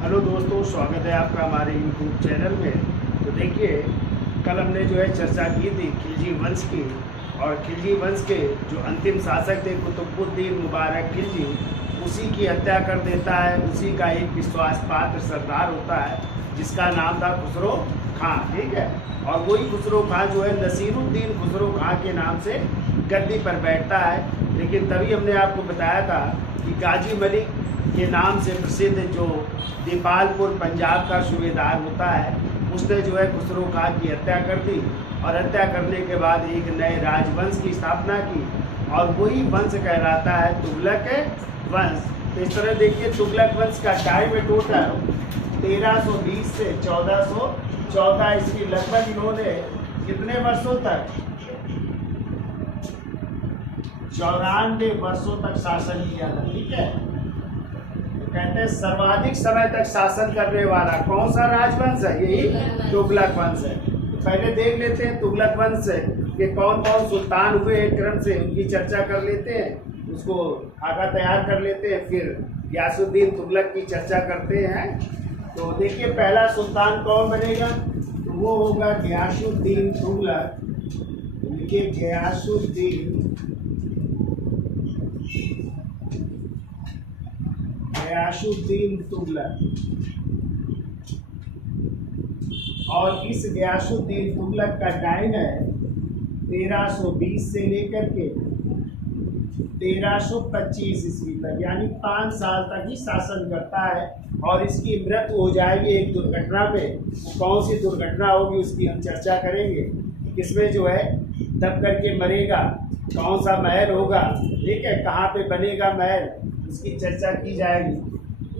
Hello दोस्तों, स्वागत है आपका हमारे यूट्यूब चैनल में। तो देखिए, कल हमने जो है चर्चा की थी खिलजी वंश की, और खिलजी वंश के जो अंतिम शासक थे कुतुबुद्दीन मुबारक खिलजी, उसी की हत्या कर देता है। उसी का एक विश्वास पात्र सरदार होता है जिसका नाम था खुसरो खां, ठीक है। और वही खुसरो खां जो है नसीरुद्दीन खुसरो खां के नाम से गद्दी पर बैठता है। लेकिन तभी हमने आपको बताया था कि गाजी मलिक के नाम से प्रसिद्ध जो दीपालपुर पंजाब का सूबेदार होता है, उसने जो है खुसरो खां की हत्या कर दी, और हत्या करने के बाद एक नए राजवंश की स्थापना की, और वही वंश कहलाता है तुगलक वंश। तो इस तरह देखिए, तुगलक वंश का टाइम है टोटल 1320 से 1414 ईस्वी। लगभग इन्होंने कितने वर्षों तक, 94 वर्षों तक शासन किया था, ठीक है। कहते हैं सर्वाधिक समय तक शासन करने वाला कौन सा राजवंश है? यही तुगलक वंश है। पहले देख लेते हैं तुगलक वंश के कौन कौन सुल्तान हुए, एक क्रम से उनकी चर्चा कर लेते हैं, उसको खाका तैयार कर लेते हैं, फिर गियासुद्दीन तुगलक की चर्चा करते हैं। तो देखिए, पहला सुल्तान कौन बनेगा? तो वो होगा गियासुद्दीन तुगलक। देखिए, गियासुद्दीन तुगलक। और इस गियासुद्दीन तुगलक का टाइम है 1320 से लेकर के 1325 ईस्वी तक, यानी 5 साल तक ही शासन करता है। और इसकी मृत्यु हो जाएगी एक दुर्घटना में। कौन सी दुर्घटना होगी उसकी हम चर्चा करेंगे। किसमें जो है दब करके मरेगा, कौन सा महल होगा, ठीक है, कहाँ पे बनेगा महल, उसकी चर्चा की जाएगी।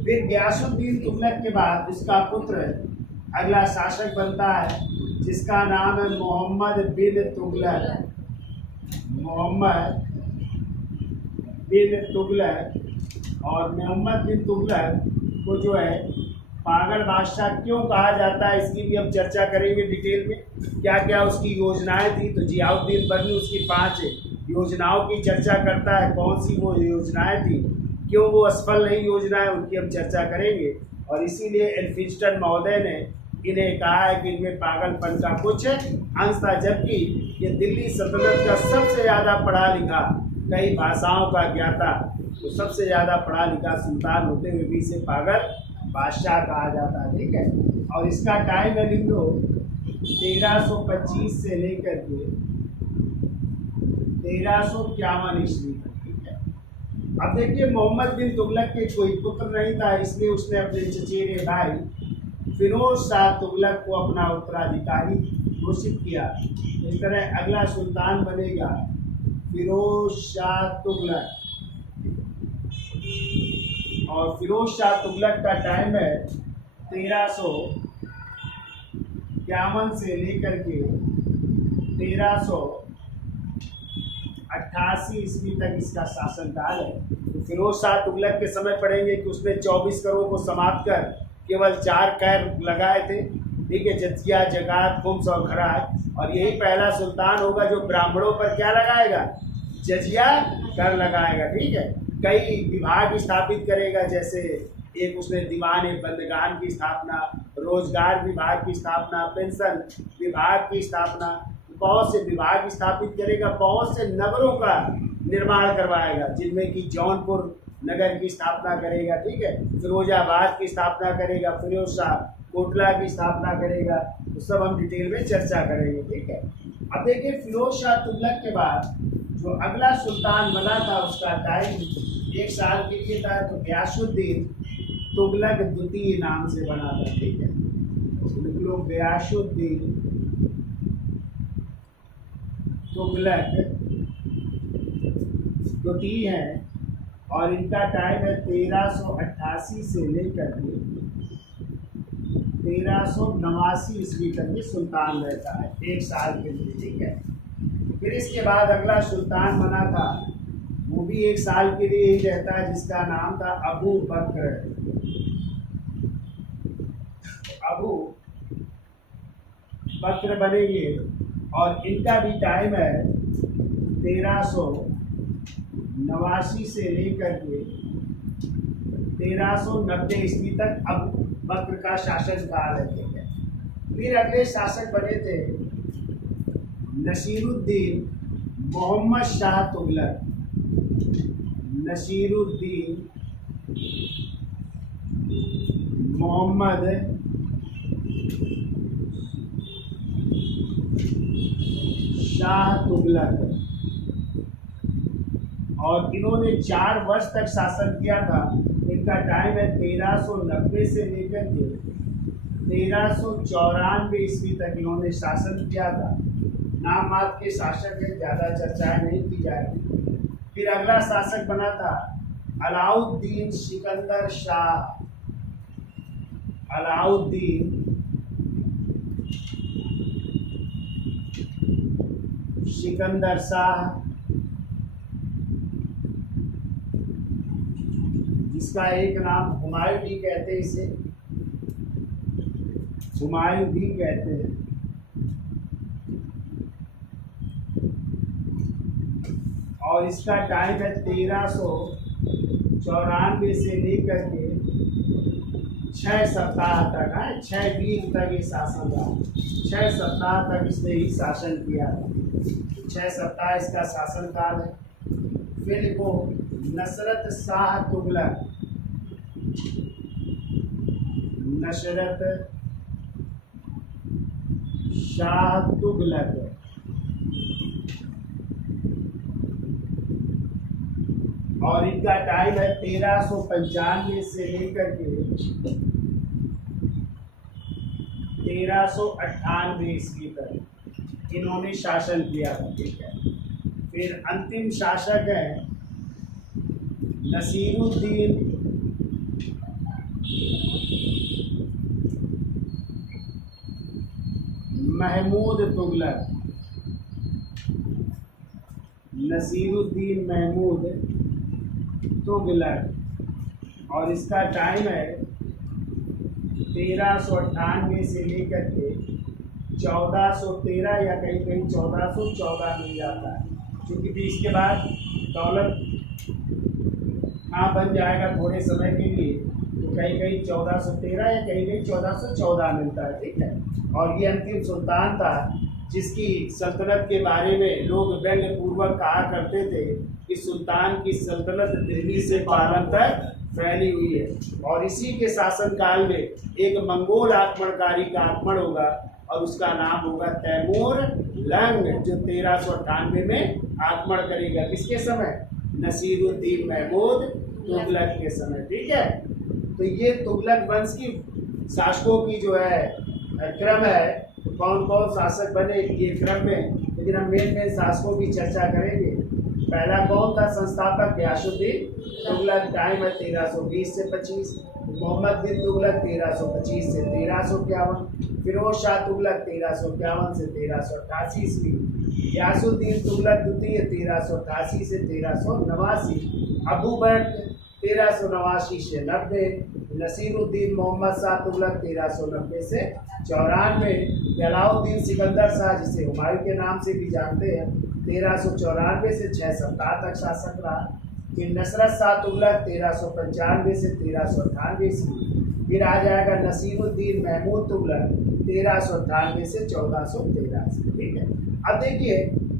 फिर गियासुद्दीन तुगलक के बाद उसका पुत्र अगला शासक बनता है, जिसका नाम है मोहम्मद बिन तुगलक। मोहम्मद बिन तुगलक। और मोहम्मद बिन तुगलक को जो है पागल बादशाह क्यों कहा जाता है, इसकी भी हम चर्चा करेंगे डिटेल में। क्या क्या उसकी योजनाएं थी, तो जियाउद्दीन बर्नी उसकी 5 योजनाओं की चर्चा करता है। कौन सी वो योजनाएं थी, क्यों वो असफल नहीं योजनाएं, उनकी हम चर्चा करेंगे। और इसीलिए एल्फिंस्टन महोदय ने इन्हें कहा है कि इनमें पागलपन का कुछ अंश था, जबकि ये दिल्ली सल्तनत का सबसे ज़्यादा पढ़ा लिखा, कई भाषाओं का ज्ञाता, तो सबसे ज़्यादा पढ़ा लिखा सुल्तान होते हुए भी इसे पागल बादशाह कहा जाता है, ठीक है। और इसका टाइम है लिख लो 1325 से लेकर के 1351 ईस्वी तक, ठीक है। अब देखिए, मोहम्मद बिन तुगलक के कोई पुत्र नहीं था, इसलिए उसने अपने चचेरे भाई फिरोज शाह तुगलक को अपना उत्तराधिकारी घोषित किया। इस तरह अगला सुल्तान बनेगा फिरोज शाह तुगलक। और फिरोज शाह तुगलक का टाइम है 1351 से लेकर के 1388 ईस्वी तक इसका शासनकाल है। तो फिरोज शाह तुगलक के समय पढ़ेंगे कि उसने 24 करोड़ को समाप्त कर केवल 4 कर लगाए थे, ठीक है, जजिया, जकात, खुम्स और खराज। और यही पहला सुल्तान होगा जो ब्राह्मणों पर क्या लगाएगा? जजिया कर लगाएगा, ठीक है। कई विभाग स्थापित करेगा, जैसे एक उसने दीवान बंदगान की स्थापना, रोजगार विभाग की स्थापना, पेंशन विभाग की स्थापना, बहुत से विभाग स्थापित करेगा। बहुत से नगरों का निर्माण करवाएगा, जिनमें कि जौनपुर नगर की स्थापना करेगा, ठीक है, फिरोजाबाद की स्थापना करेगा, फिरोज शाह कोटला की स्थापना करेगा। तो सब हम डिटेल में चर्चा करेंगे, ठीक है। अब देखिए, फिरोज शाह तुगलक के बाद जो अगला सुल्तान बना था, उसका टाइम 1 साल के लिए था, तो गियासुद्दीन तुगलक द्वितीय नाम से बना था, ठीक है। लोग गियासुद्दीन तुगलक द्वितीय है, और इनका टाइम है 1388 से लेकर के 1389 ईस्वी तक ये सुल्तान रहता है, 1 साल के लिए, ठीक है। फिर इसके बाद अगला सुल्तान बना था, वो भी 1 साल के लिए ही रहता है, जिसका नाम था अबू बकर। अबू बकर बनेंगे, और इनका भी टाइम है 1389 से लेकर के 1390 ईस्वी तक। अब वक्त का शासन काल है, ठीक है। फिर अगले शासक बने थे नसीरुद्दीन मोहम्मद शाह तुगलक। नसीरुद्दीन मोहम्मद शाह तुगलक, और इन्होंने 4 वर्ष तक शासन किया था। इनका टाइम है 1390 से लेकर के 1394 ईस्वी तक इन्होंने शासन किया था। नाम मात्र के शासक है, ज़्यादा चर्चाएं नहीं की जाएगी। फिर अगला शासक बना था अलाउद्दीन सिकंदर शाह। अलाउद्दीन सिकंदर शाह, जिसका एक नाम हुमायूं भी कहते हैं, इसे हुमायूं भी कहते हैं। और इसका टाइम है 1394 से लेकर के 6 सप्ताह तक है, 6 वीक तक ये शासन रहा। 6 सप्ताह तक इसने ही शासन किया, 6 सप्ताह इसका शासन काल है। फिर देखो नसरत शाह तुगलक। नसरत शाह तुगलक, और इनका टाइम है 1395 से लेकर के 1398 ईस्वी तक इन्होंने शासन किया था, ठीक है। फिर अंतिम शासक है नसीरुद्दीन महमूद तुगलक। नसीरुद्दीन महमूद तुगलक, और इसका टाइम है 1398 से लेकर के 1413 या कहीं कहीं 1414 मिल जाता है, क्योंकि फिर इसके बाद दौलत हाँ बन जाएगा थोड़े समय के लिए, तो कहीं कहीं 1413 या कहीं कहीं 1414 मिलता है, ठीक है। और ये अंतिम सुल्तान था जिसकी सल्तनत के बारे में लोग व्यंग्य पूर्वक कहा करते थे कि सुल्तान की सल्तनत दिल्ली से पालन तक फैली हुई है। और इसी के शासनकाल में एक मंगोल आक्रमणकारी का आक्रमण होगा और उसका नाम होगा तैमूर लंग, जो 1398 में आक्रमण करेगा। किसके समय? नसीरुद्दीन महमूद तुगलक के समय, ठीक है। तो ये तुगलक वंश की शासकों की जो है क्रम है, तो कौन कौन शासक बने ये क्रम में, लेकिन हम मेन शासकों की चर्चा करेंगे। पहला कौन था संस्थापक? गयासुद्दीन तुगलक, टाइम है 1320 से 25। मोहम्मद बिन तुगलक 1325 से 1351। फिरोज शाह तुगलक 1351 से 1388 ईस्वी। गयासुद्दीन तुगलक द्वितीय 1388 से 1389। अबू बकर 1389 से 90। नसीरुद्दीन मोहम्मद शाह तुगलक 1390 से 94। अलाउद्दीन सिकंदर शाह, जिसे हुमायूं के नाम से भी जानते हैं, 1394 से 6 सप्ताह तक शासक रहा। फिर नसरत शाह तुगलक 1395 से 1398 ईस्वी। फिर आ जाएगा नसीरुद्दीन महमूद तुगलक 1398 से 1413, ठीक है। अब देखिए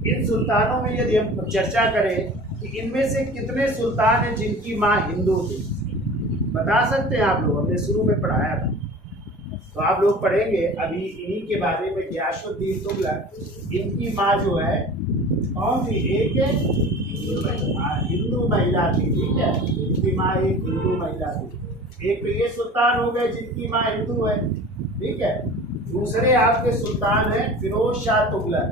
इन सुल्तानों में यदि हम चर्चा करें कि इनमें से कितने सुल्तान हैं जिनकी माँ हिंदू थी, बता सकते हैं आप लोग? हमने शुरू में पढ़ाया था, तो आप लोग पढ़ेंगे अभी इन्हीं के बारे में। गयासुद्दीन तुगलक, इनकी माँ जो है कौन थी? एक हिंदू महिला थी, ठीक है। इनकी माँ एक हिंदू महिला थी। एक तो ये सुल्तान हो गए जिनकी माँ हिंदू है, ठीक है। दूसरे आपके सुल्तान हैं फिरोज शाह तुगलक,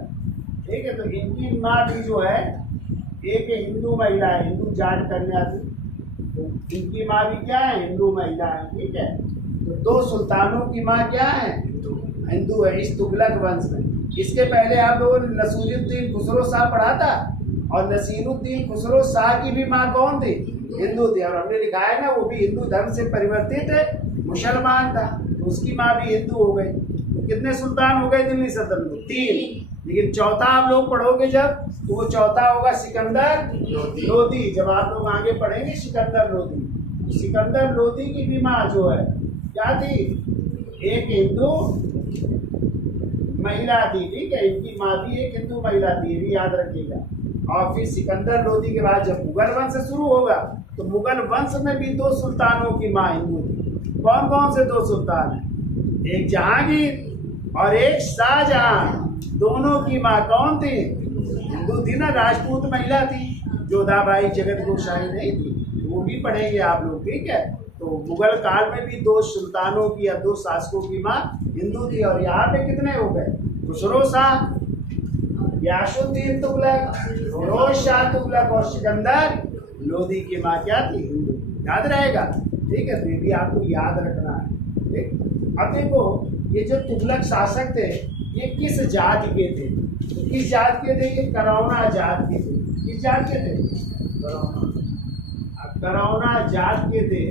ठीक है। तो इनकी माँ भी जो है एक हिंदू महिला है, हिंदू जाट कन्या थी, तो इनकी माँ भी क्या है? हिंदू महिला है, ठीक है। तो 2 सुल्तानों की माँ क्या है? हिंदू है इस तुगलक वंश में। इसके पहले आप लोगों ने नसीरुद्दीन खुसरो शाह पढ़ा था, और नसीरुद्दीन खुसरो शाह की भी माँ कौन थी? हिंदू थी। और हमने लिखा है ना, वो भी हिंदू धर्म से परिवर्तित है, मुसलमान था, तो उसकी माँ भी हिंदू हो गई। तो कितने सुल्तान हो गए दिल्ली सल्तनत में? 3। लेकिन चौथा आप लोग पढ़ोगे जब, तो वो चौथा होगा सिकंदर लोदी। जब आप लोग आगे पढ़ेंगे सिकंदर लोदी, सिकंदर लोदी की भी माँ जो है क्या थी? एक हिंदू महिला थी, ठीक है, इनकी माँ भी एक हिंदू महिला थी, ये भी याद रखिएगा। और फिर सिकंदर लोदी के बाद जब मुगल वंश शुरू होगा तो मुगल वंश में भी 2 सुल्तानों की माँ हिंदू थी। कौन कौन से 2 सुल्तान हैं? एक जहांगीर और एक शाहजहां। दोनों की माँ कौन थी? हिंदू थी ना, राजपूत महिला थी, जोधाबाई जगत गोसाई नहीं थी, वो भी पढ़ेंगे आप लोग, ठीक है। तो मुगल काल में भी 2 सुल्तानों की या 2 शासकों की माँ हिंदू थी। और यहाँ पे कितने हो गए? खुसरो शाह, गयासुद्दीन तुगलक, फिरोज शाह तुगलक और सिकंदर लोदी की माँ क्या थी? हिंदू। याद रहेगा, ठीक है, तो ये भी आपको याद रखना है, ठीक। अब देखो, ये जो तुगलक शासक थे ये किस जाति के थे? किस जात के थे? ये करौना जात के थे। किस जात के थे? करौना जात के थे।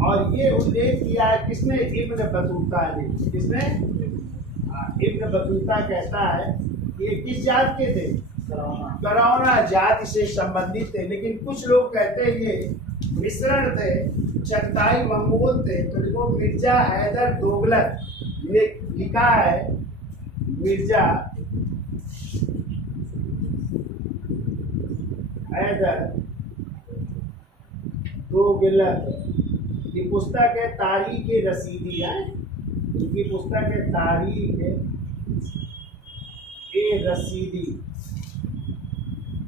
और ये उल्लेख किया है किसने? इब्न बतूता ने। किसने? इब्न बतूता कहता है ये किस जात के थे? करौना जाति से संबंधित थे। लेकिन कुछ लोग कहते हैं ये मिश्रण थे, चगताई मंगोल थे। तो देखो, मिर्जा हैदर दोगलक ने लिखा है, मिर्जा हैदर दोगलक की पुस्तक है तारीख रसीदी है। इनकी पुस्तक है तारीख रसीदी।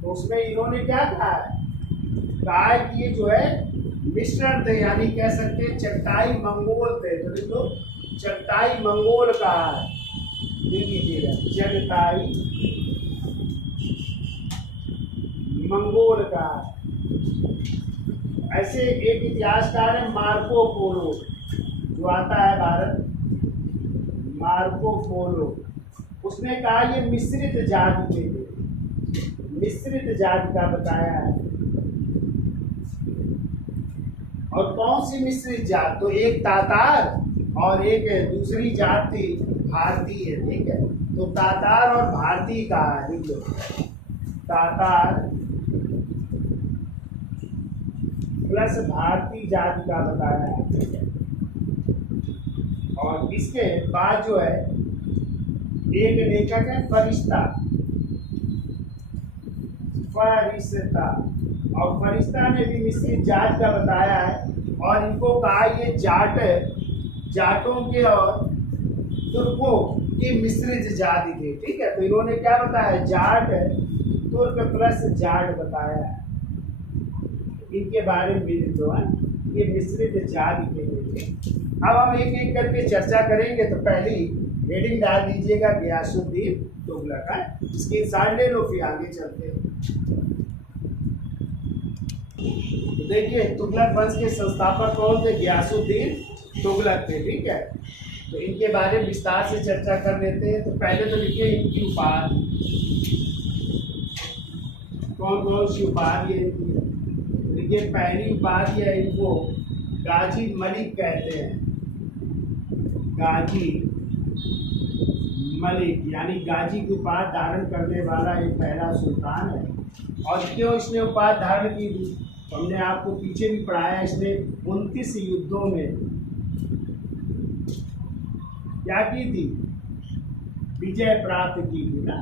तो उसमें इन्होंने क्या कहा है? कहा है कि ये जो है मिश्रण थे, यानी कह सकते हैं चगताई मंगोल थे। तो देखो, चगताई मंगोल कहा है, लिख लीजिएगा, चगताई मंगोल का। ऐसे एक इतिहासकार है मार्को पोलो, जो आता है भारत, मार्को पोलो। उसने कहा ये मिश्रित जाति के थे, मिश्रित जाति का बताया है। और कौन सी मिश्रित जात? तो एक तातार और एक दूसरी जात थी भारतीय, ठीक है। तो तातार और भारतीय का है, तातार प्लस भारतीय जाति का बताया है। और इसके बाद जो है एक लेखक है फरिश्ता, फरिश्ता, और फरिश्ता ने भी मिश्रित जात का बताया है। और इनको कहा ये जाट, जाटों के और तुर्कों की मिश्रित जाति थे, ठीक है। तो इन्होंने क्या बताया? जाट, तुर्क प्लस जाट बताया है। इनके बारे में जो है ये मिश्रित जाति के थे। अब हम एक एक करके चर्चा करेंगे। तो पहली हेडिंग डाल दीजिएगा गयासुद्दीन तुगलक है, इसकी साइड ले लो, फिर आगे चलते हैं। तो देखिए, तुगलक वंश के संस्थापक कौन थे? गयासुद्दीन तुगलक थे, ठीक है। तो इनके बारे में विस्तार से चर्चा कर लेते हैं। तो पहले तो लिखिए इनकी उपाधि, कौन कौन सी उपाधि है इनकी। देखिए, पहली उपाधि है इनको गाजी मलिक कहते हैं, गाजी मलिक, यानी गाजी की उपाधि धारण करने वाला एक पहला सुल्तान है। और क्यों इसने उपाधि धारण की? हमने आपको पीछे भी पढ़ाया, इसने 29 युद्धों में क्या की थी? विजय प्राप्त की थी ना।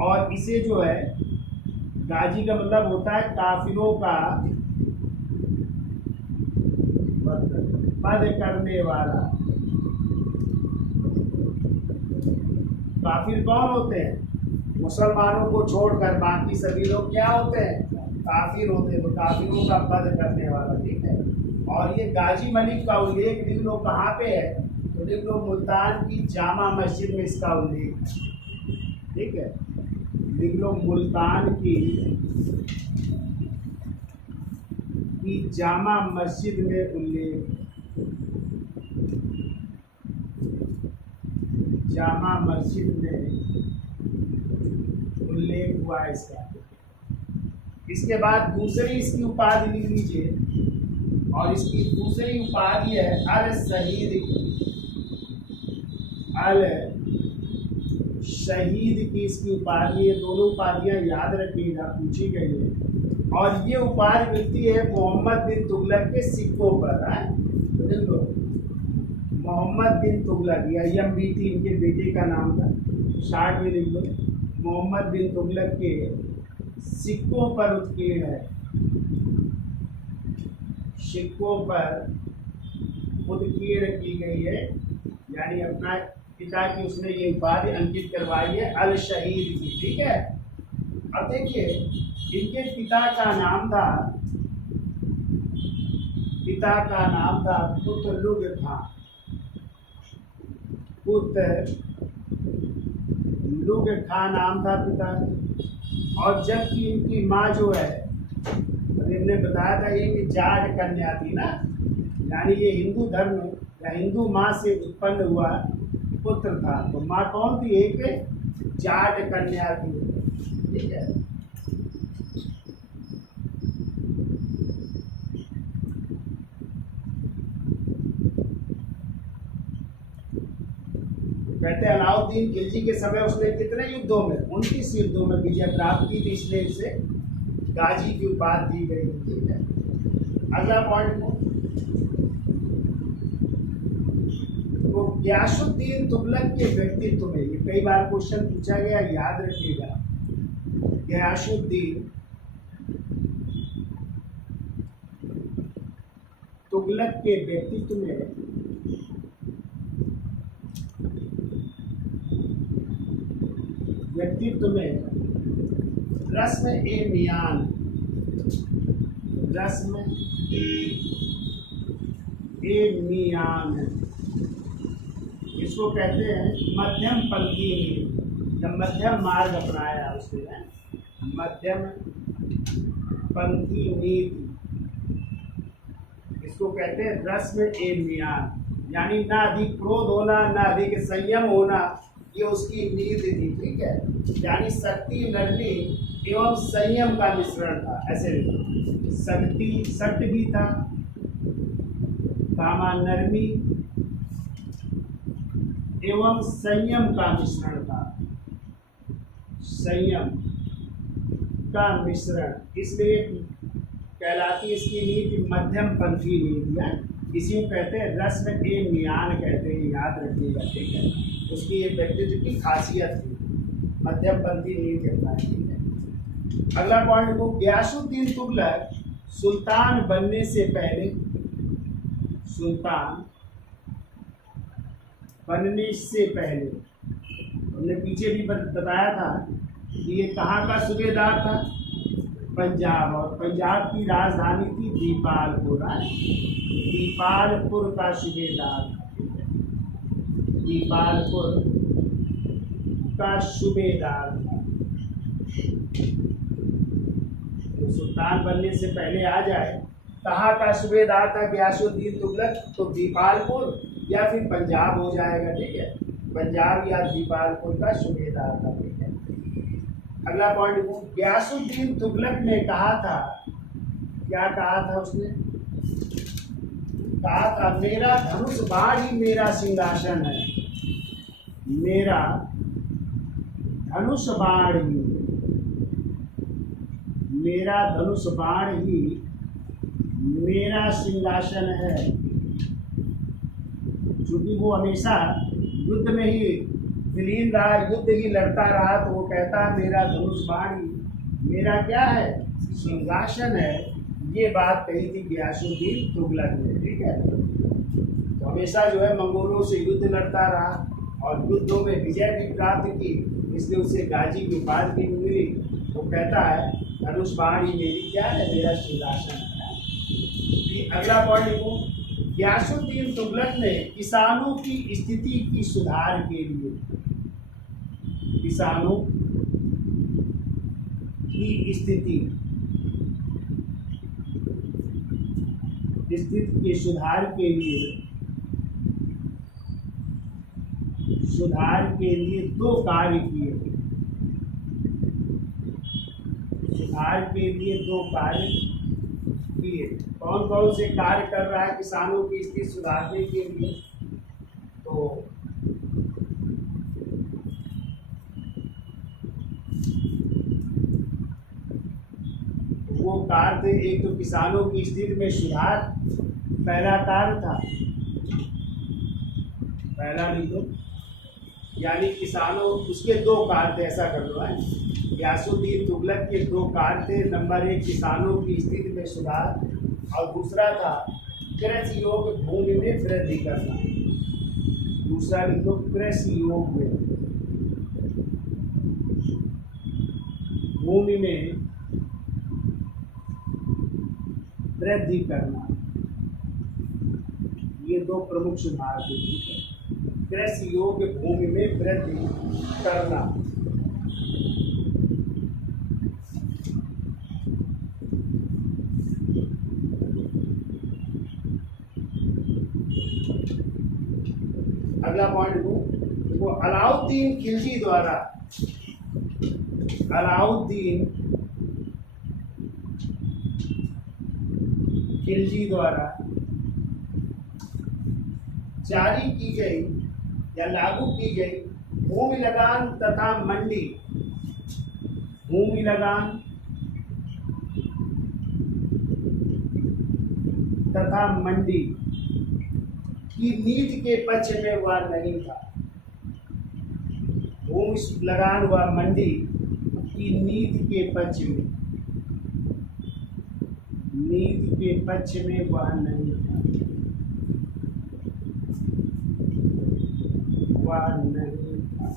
और इसे जो है, गाजी का मतलब होता है काफिरों का वध करने वाला। काफिर कौन होते हैं? मुसलमानों को छोड़कर बाकी सभी लोग क्या होते हैं? काफिर होते हैं। तो काफिरों का वध करने वाला, ठीक है। और ये गाजी मलिक का उल्लेख लिख लो कहाँ पे है? तो लिख लो मुल्तान की जामा मस्जिद में इसका उल्लेख है, ठीक है। लिख लो मुल्तान की जामा मस्जिद में उल्लेख, जामा मस्जिद में उल्लेख हुआ है इसका। इसके बाद दूसरी इसकी उपाधि लिख लीजिए, और इसकी दूसरी उपाधि है अल शहीद की, अल शहीद की इसकी उपाधि। ये दोनों उपाधियां याद रखिएगा, पूछी गई है। और ये उपाधि मिलती है मोहम्मद बिन तुगलक के सिक्कों पर है। तो देख लो, मोहम्मद बिन तुगलक, या MBT इनके बेटे का नाम था, शार्ट में लिख लो। मोहम्मद बिन तुगलक के सिक्कों पर उत्कीर्ण है, सिक्कों पर उत्कीर्ण की गई है, यानी अपना पिता की उसने ये उपाधि अंकित करवाई है अल शहीद की। ठीक है। अब देखिए इनके पिता का नाम था पुतलुग खां, पुतलुग खां नाम था पिता का। और जबकि इनकी माँ जो है, इन्होंने बताया था ये कि जाट कन्या थी ना, यानी ये हिंदू धर्म या हिंदू माँ से उत्पन्न हुआ पुत्र था। तो माँ कौन थी? एक जाट कन्या थी। ठीक है। कहते हैं अलाउद्दीन खिलजी के समय उसने कितने युद्धों में, 29 युद्धों में विजय प्राप्त की थी, इसलिए इसे गाजी की उपाधि दी गई। ठीक है। अगला पॉइंट तो गियासुद्दीन तुगलक के व्यक्तित्व में, ये कई बार क्वेश्चन पूछा गया, याद रखिएगा। गियासुद्दीन तुगलक के व्यक्तित्व में रस्म ए मियान, रस्म ए मियान इसको कहते हैं मध्यम पंथी नीति। जब मध्यम मार्ग अपनाया उसने, मध्यम पंथी नीति, इसको कहते हैं रस्म ए मियान, यानी ना अधिक क्रोध होना ना अधिक संयम होना, ये उसकी नीति थी। ठीक है। यानी शक्ति, नरमी एवं संयम का मिश्रण था। ऐसे शक्ति, सत्य भी था, कामा नरमी एवं संयम का मिश्रण था, संयम का मिश्रण, इसलिए कहलाती इसकी नीति मध्यम पंथी नीति है। इसी को कहते हैं रस्म ए मियान कहते हैं, याद रखिएगा। ठीक है। उसकी ये व्यक्तित्व की खासियत थी, मध्यम पंथी नीति अपना। ठीक है। अगला पॉइंट को गियासुद्दीन तुगलक सुल्तान बनने से पहले, सुल्तान बनने से पहले, हमने पीछे भी बताया था कि ये कहाँ का सूबेदार था? पंजाब, और पंजाब की राजधानी थी दीपालपुर। दीपालपुर का सूबेदार था, दीपालपुर का सूबेदार था। तो सुल्तान बनने से पहले आ जाए, कहाँ का सूबेदार था गियासुद्दीन तुगलक? तो दीपालपुर या फिर पंजाब हो जाएगा। ठीक है। पंजाब या दीपालपुर का सूबेदार था। ठीक है। अगला पॉइंट, गियासुद्दीन तुगलक ने कहा था, क्या कहा था उसने? कहा था मेरा धनुष बाण ही मेरा सिंहासन है, मेरा धनुष बाण ही, मेरा धनुष बाण ही मेरा सिंहासन है। क्योंकि वो हमेशा युद्ध में ही विलीन रहा, युद्ध ही लड़ता रहा, तो वो कहता है मेरा धनुष बाण ही मेरा क्या है? सिंहासन है। ये बात कही थी गियासुद्दीन तुगलक ने। ठीक है। तो हमेशा जो है मंगोलों से युद्ध लड़ता रहा और युद्धों में विजय भी प्राप्त की, इसलिए उसे गाजी की उपाधि भी मिली। वो कहता है धनुष बाण ही मेरी क्या है? मेरा सिंहासन है। अगला पॉइंट लिखो, गियासुद्दीन तुगलक ने किसानों की स्थिति की सुधार के लिए, किसानों की स्थिति के सुधार के लिए दो कार्य किए। सुधार के लिए दो कार्य किए। कौन कौन से कार्य कर रहा है किसानों की स्थिति सुधारने के लिए? तो वो कार्य थे, एक तो किसानों की स्थिति में सुधार पहला कार्य था, पहला लिख दो, यानी किसानों, उसके दो कार्य थे, ऐसा कर लो है। गयासुद्दीन तुगलक के दो कार्य थे, नंबर 1 किसानों की स्थिति में सुधार और दूसरा था कृषि योग्य भूमि में वृद्धि करना। दूसरा लिख दो, कृषि योग्य भूमि में वृद्धि करना। ये दो प्रमुख सुधार थे, ठीक है। कृषि योग्य भूमि में वृद्धि करना। अगला पॉइंट वो अलाउद्दीन खिलजी द्वारा, अलाउद्दीन खिलजी द्वारा जारी की गई या लागू की गई भूमि लगान तथा मंडी, भूमि लगान तथा मंडी की नीति के पक्ष में वह नहीं था। भूमि लगान व मंडी की नीति के पक्ष में, नीति के पक्ष में वह नहीं था, वह नहीं था।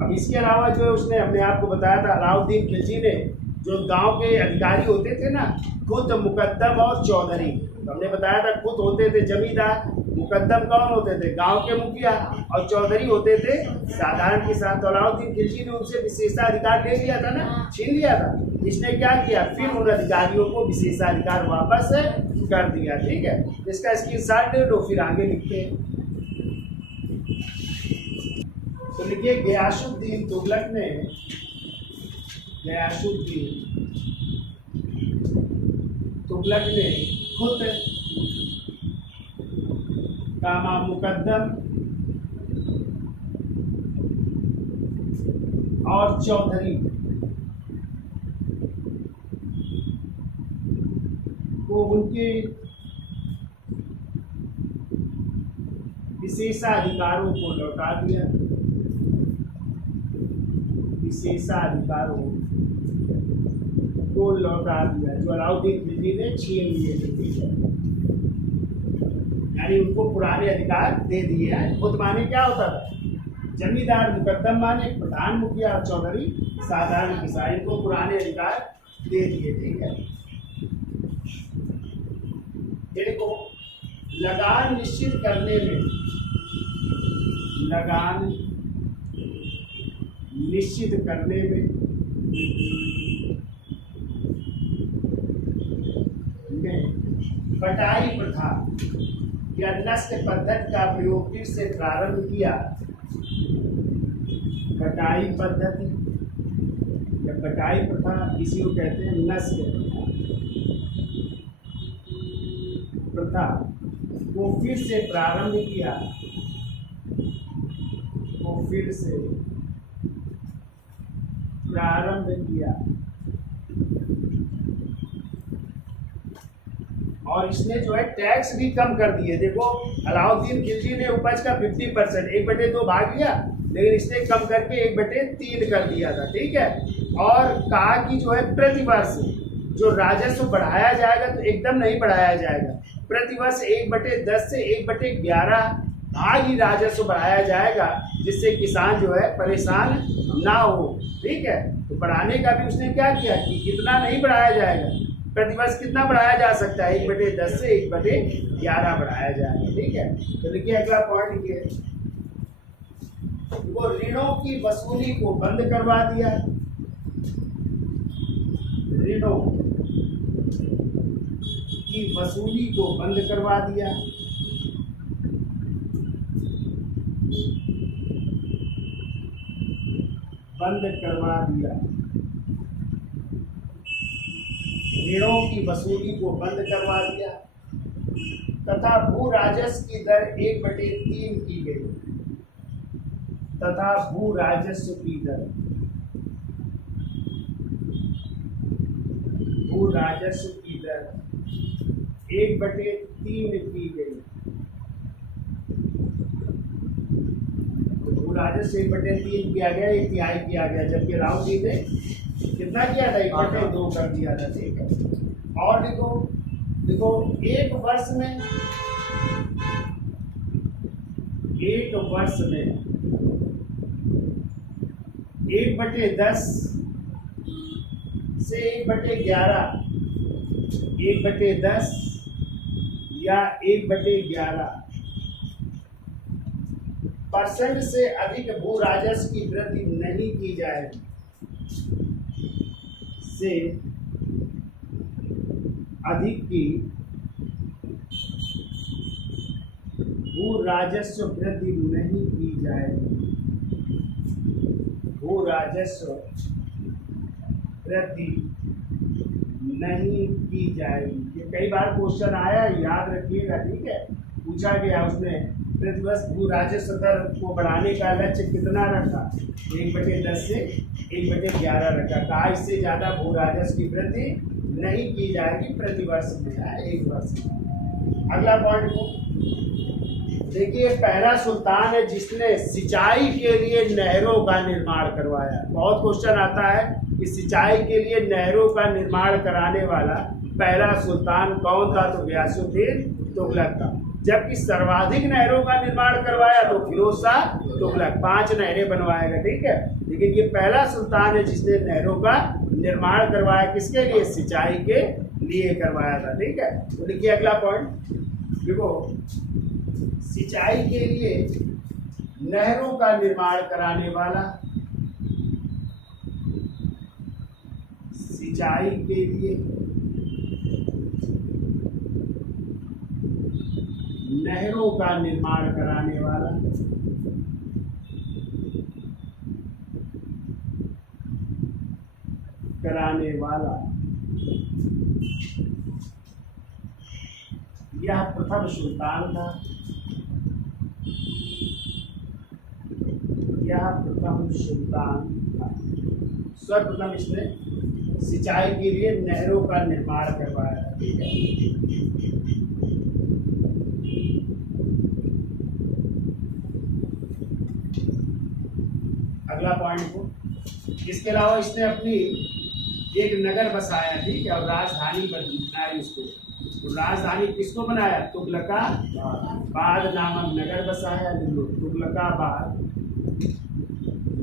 अब इसके अलावा जो है उसने अपने आप को बताया था, अलाउद्दीन खिलजी ने, जो गांव के अधिकारी होते थे ना, खुद मुकद्दम और चौधरी, हमने बताया था खुद होते थे जमींदार, मुकद्दम कौन होते थे, गांव के मुखिया, और चौधरी होते थे साधारण किसान। तो अलाउद्दीन खिलजी ने उनसे विशेषाधिकार ले लिया था ना, छीन लिया था। इसने क्या किया, फिर उन अधिकारियों को विशेषाधिकार वापस कर दिया, ठीक है। इसका स्क्रीनशॉट ले लो, फिर आगे लिखते हैं। तो लिखिए, गयासुद्दीन तुगलक ने, गयासुद्दीन तुगलक ने खुद कामा मुकद्दम और चौधरी को उनके विशेषाधिकारों को लौटा दिया, विशेषाधिकारों को लौटा दिया जो अलाउद्दीन खिलजी ने छीन लिए थे, ठीक है। यानी उनको पुराने अधिकार दे दिए हैं। खुद माने क्या होता था, जमींदार, मुकद्दम माने प्रधान मुखिया और चौधरी साधारण किसान, को पुराने अधिकार दे दिए, ठीक है। देखो, लगान निश्चित करने में, लगान निश्चित करने में बटाई प्रथा या नस्ल पद्धति का प्रयोग फिर से प्रारंभ किया। बटाई पद्धति या बटाई प्रथा, इसी को कहते हैं नस्ल प्रथा, को फिर से प्रारंभ किया, को फिर से प्रारंभ किया। और इसने जो है टैक्स भी कम कर दिए। देखो, अलाउद्दीन खिलजी ने उपज का 50%, 1/2 भाग लिया, लेकिन इसने कम करके 1/3 कर दिया था, ठीक है। और कहा कि जो है प्रतिवर्ष जो राजस्व बढ़ाया जाएगा, तो एकदम नहीं बढ़ाया जाएगा, प्रतिवर्ष 1/10 से 1/11 भाग ही राजस्व बढ़ाया जाएगा, जिससे किसान जो है परेशान ना हो, ठीक है। तो बढ़ाने का भी उसने क्या किया कि कितना नहीं बढ़ाया जाएगा, प्रतिवर्ष कितना बढ़ाया जा सकता है, 1/10 से 1/11 बढ़ाया जाएगा, ठीक है। तो देखिए अगला पॉइंट लिखिए, वो ऋणों की वसूली को बंद करवा दिया, ऋणों की वसूली को बंद करवा दिया। बंद करवा दिया, ऋणों की वसूली को बंद करवा दिया तथा भू राजस्व की दर 1/3 की गई, तथा भू राजस्व की दर, भू राजस्व की दर 1/3 की गई। 1/3 किया गया, 1/3 किया गया, जबकि राव जी ने कितना किया था, 1/2 कर दिया था। ठीक है, और देखो देखो एक वर्ष में 1/10 से 1/11, 1/10 या 1/11% से अधिक भू राजस्व की वृद्धि नहीं की जाएगी, से अधिक की भू राजस्व वृद्धि नहीं की जाएगी, भू राजस्व वृद्धि नहीं की जाएगी। ये कई बार क्वेश्चन आया, याद रखिएगा। ठीक है, पूछा गया उसमें प्रतिवर्ष भू राजस्व दर को बढ़ाने का लक्ष्य कितना रखा, 1/10 से 1/11 रखा। कहा इससे ज़्यादा भू राजस्व की वृद्धि नहीं की जाएगी प्रतिवर्ष में, एक वर्ष में। अगला पॉइंट को देखिए, पहला सुल्तान है जिसने सिंचाई के लिए नहरों का निर्माण करवाया। बहुत क्वेश्चन आता है कि सिंचाई के लिए नहरों का निर्माण कराने वाला पहला सुल्तान कौन था, तो गयासुद्दीन तुगलक था। जबकि सर्वाधिक नहरों का निर्माण करवाया तो फिरोज शाह तुगलक, 5 नहरें बनवाएगा। ठीक है, लेकिन ये पहला सुल्तान है जिसने नहरों का निर्माण करवाया, किसके लिए, सिंचाई के लिए करवाया था। ठीक है, तो देखिए अगला पॉइंट, देखो सिंचाई के लिए नहरों का निर्माण कराने वाला, सिंचाई के लिए नहरों का निर्माण कराने वाला, यह प्रथम सुल्तान था, सर्वप्रथम इसने सिंचाई के लिए नहरों का निर्माण करवाया था। ठीक है, अगला पॉइंट को, इसके अलावा इसने अपनी एक नगर बसाया। ठीक है, और राजधानी बनाई उसको। तो राजधानी किसको बनाया, तुगलकाबाद नामक नगर बसाया। तुगलकाबाद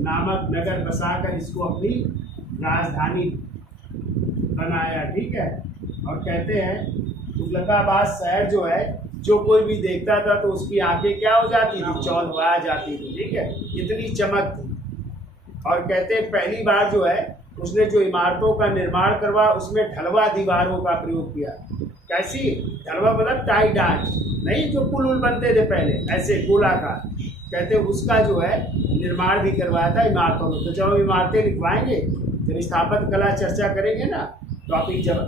नामक नगर बसाकर इसको अपनी राजधानी बनाया। ठीक है, और कहते हैं तुगलकाबाद शहर जो है, जो कोई भी देखता था तो उसकी आंखें क्या हो जाती थी, चौंधिया जाती थी। ठीक है, इतनी चमक थी। और कहते हैं पहली बार जो है उसने जो इमारतों का निर्माण करवाया उसमें ढलवा दीवारों का प्रयोग किया। कैसी ढलवा, मतलब टाई डांच नहीं, जो पुल उल बनते थे पहले ऐसे गोलाकार, कहते हैं उसका जो है निर्माण भी करवाया था इमारतों में। तो जब हम इमारतें लिखवाएंगे, जब स्थापत्य कला चर्चा करेंगे ना, टॉपिक जब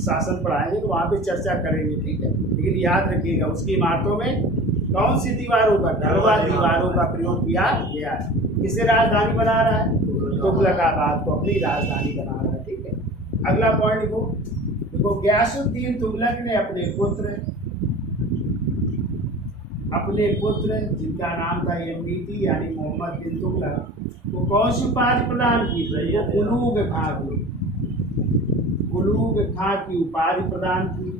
शासन पढ़ाएंगे तो वहाँ पे चर्चा करेंगे। ठीक है, लेकिन याद रखिएगा उसकी इमारतों में कौन सी दीवारों का, ढलवा दीवारों का प्रयोग किया गया है। किसे राजधानी बना रहा है, तुगलकाबाद को अपनी राजधानी बना रहा है। ठीक है, अगला पॉइंट देखो गयासुद्दीन तुगलक ने अपने पुत्र जिनका नाम था यमनीति यानी मोहम्मद बिन तुगलक को कौन सी उपाधि प्रदान की, उलूग खां की उपाधि प्रदान की।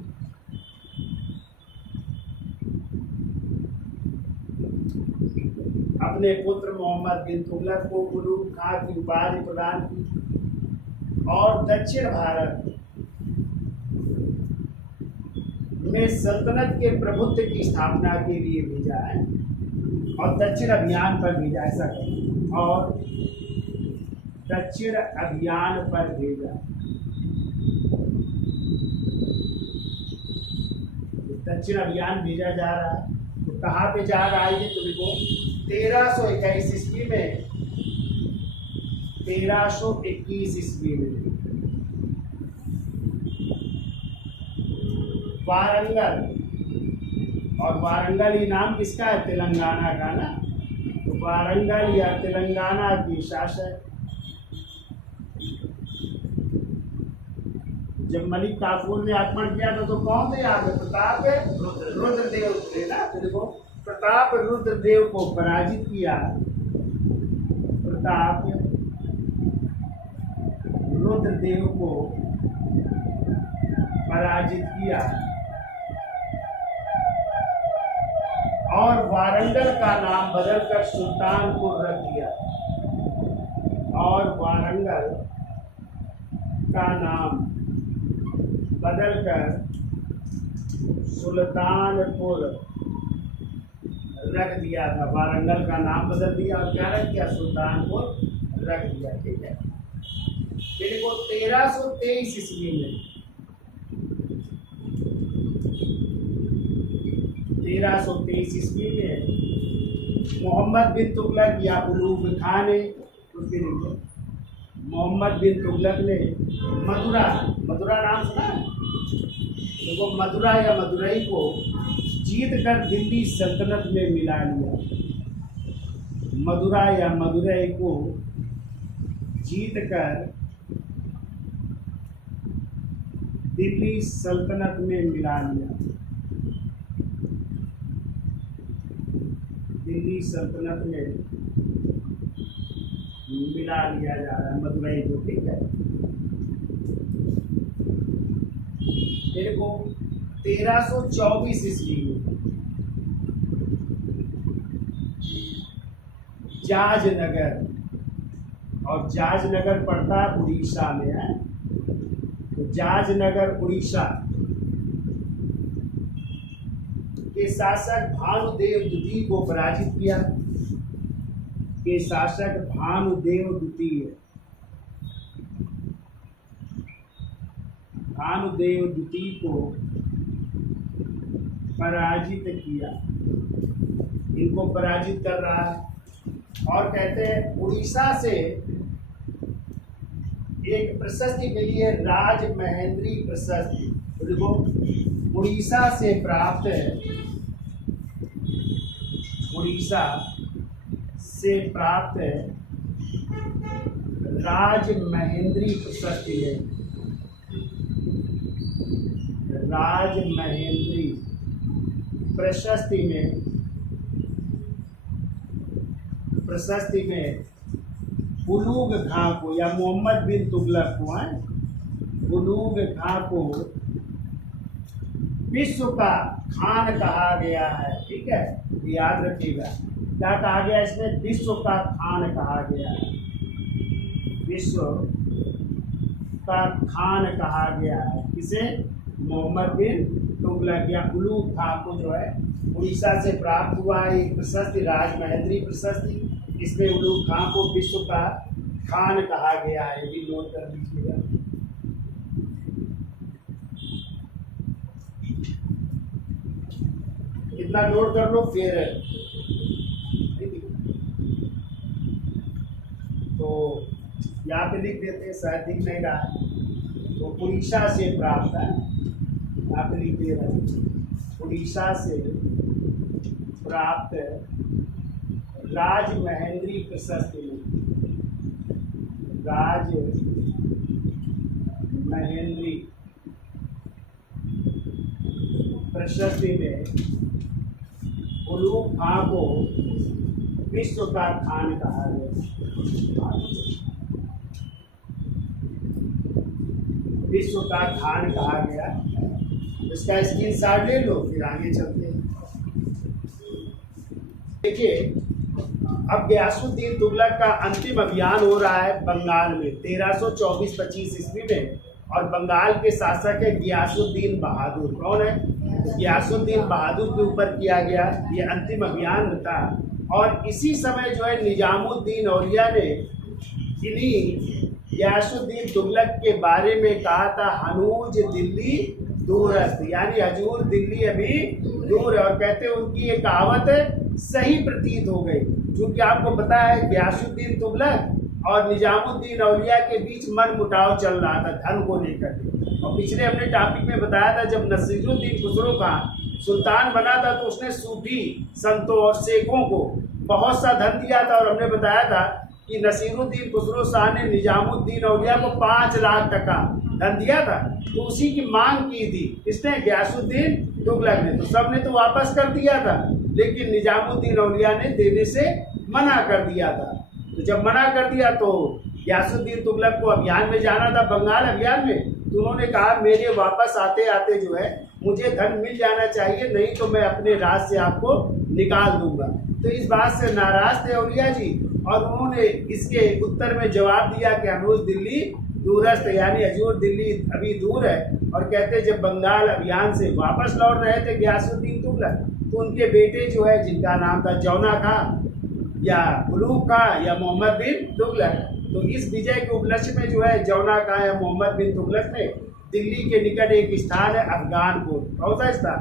अपने पुत्र मोहम्मद बिन तुगलक को उलूग खां की उपाधि प्रदान की और दक्षिण भारत में सल्तनत के प्रभुत्व की स्थापना के लिए भेजा है और दक्षिण अभियान पर भेजा, ऐसा कहें, और दक्षिण अभियान पर भेजा। दक्षिण अभियान भेजा जा रहा है, तो कहाँ पे जा रहा है ये, तो देखो 1321 ईस्वी में, 1321 ईस्वी में वारंगल, और वारंगल ये नाम किसका है, तेलंगाना का ना, तो वारंगल या तेलंगाना की शासक जब मलिक काफूर ने आक्रमण किया था तो कौन थे यहाँ पे, प्रताप रुद्रदेव थे ना। तो देखो प्रताप रुद्रदेव को पराजित किया प्रताप रुद्रदेव को पराजित किया और वारंगल का नाम बदलकर सुल्तानपुर रख दिया। और वारंगल का नाम बदलकर सुल्तानपुर रख दिया था। वारंगल का नाम बदल दिया और क्या रख दिया? सुल्तानपुर रख दिया। ठीक है। फिर वो 1323 ईस्वी में 1323 ईस्वी में मोहम्मद बिन तुगलक या उलूग खान ने मोहम्मद बिन तुगलक ने मथुरा नाम सुना है? तो वो मथुरा या मदुरई को जीत कर दिल्ली सल्तनत में मिला लिया। मथुरा या मदुरई को जीत कर दिल्ली सल्तनत में मिला लिया। दिल्ली सल्तनत में मिला लिया जा रहा है मदुरई को। ठीक है। मेरे को 1324 ईस्वी में जाजनगर, और जाजनगर पड़ता है उड़ीसा में है। तो जाजनगर उड़ीसा के शासक भानुदेव द्वितीय को पराजित किया। के शासक भानुदेव द्वितीय को पराजित किया। इनको पराजित कर रहा है और कहते हैं उड़ीसा से एक प्रशस्ति मिली है, राज महेंद्री प्रशस्ति। देखो उड़ीसा से प्राप्त है, उड़ीसा से प्राप्त है राज महेंद्री प्रशस्ति है। राज महेंद्री प्रशस्ति में उलूग खां को या मोहम्मद बिन तुगलक को उलूग खां को विश्व का खान कहा गया है। ठीक है, याद रखिएगा क्या कहा गया इसमें? विश्व का खान कहा गया है। विश्व का खान कहा गया है किसे? मोहम्मद बिन तुगलक या उलूग खां को जो है उड़ीसा से प्राप्त हुआ है एक प्रशस्ति, राज महेंद्री प्रशस्ति। इसमें उलूग खां को विश्व का खान कहा गया है। ये नोट कर लीजिएगा। इतना नोट कर लो। फिर तो यहाँ पे लिख देते हैं, शायद दिख नहीं रहा है। तो उड़ीसा से प्राप्त है, यहाँ पे लिख दे रहे हैं, उड़ीसा से प्राप्त राज महेंद्री प्रशस्ति में, राज महेंद्री प्रशस्ति में उलूग खां को विश्व का खान कहा गया। विश्व का खान कहा गया। इसका स्क्रीनशॉट ले लो, फिर आगे चलते हैं। देखिए अब गयासुद्दीन तुगलक का अंतिम अभियान हो रहा है बंगाल में 1324-25 ईस्वी में, और बंगाल के शासक है गयासुद्दीन बहादुर। कौन है? गयासुद्दीन बहादुर के ऊपर किया गया ये अंतिम अभियान था। और इसी समय जो है निजामुद्दीन औलिया ने इन्हीं गयासुद्दीन तुगलक के बारे में कहा था, हनूज दिल्ली दूरस्थ, यानी हजूर दिल्ली अभी दूर है। और कहते हैं उनकी ये कहावत सही प्रतीत हो गई, क्योंकि आपको पता है गयासुद्दीन तुगलक और निजामुद्दीन औलिया के बीच मन मुटाव चल रहा था धन को लेकर के। और पिछले अपने टॉपिक में बताया था जब नसीरुद्दीन खुसरो का सुल्तान बना था तो उसने सूफी संतों और शेखों को बहुत सा धन दिया था। और हमने बताया था कि नसीरुद्दीन खुसरो शाह ने निजामुद्दीन औलिया को 5 लाख टका धन दिया था। तो उसी की मांग की थी इसने गयासुद्दीन तुगलक ने, तो सब ने तो वापस कर दिया था, लेकिन निजामुद्दीन औलिया ने देने से मना कर दिया था। तो जब मना कर दिया तो गयासुद्दीन तुगलक को अभियान में जाना था, बंगाल अभियान में, तो उन्होंने कहा मेरे वापस आते आते जो है मुझे धन मिल जाना चाहिए, नहीं तो मैं अपने राज से आपको निकाल दूंगा। तो इस बात से नाराज थे औलिया जी, और उन्होंने इसके उत्तर में जवाब दिया कि हनूज दिल्ली दूरस्थ, यानी हजूर दिल्ली अभी दूर है। और कहते जब बंगाल अभियान से वापस लौट रहे थे गयासुद्दीन तुगलक, तो उनके बेटे जो है जिनका नाम था जौना खां या उलूग खां या मोहम्मद बिन तुगलक, तो इस विजय के उपलक्ष्य में जो है जौना खां या मोहम्मद बिन तुगलक ने दिल्ली के निकट एक स्थान है अफगानपुर, कौन सा स्थान,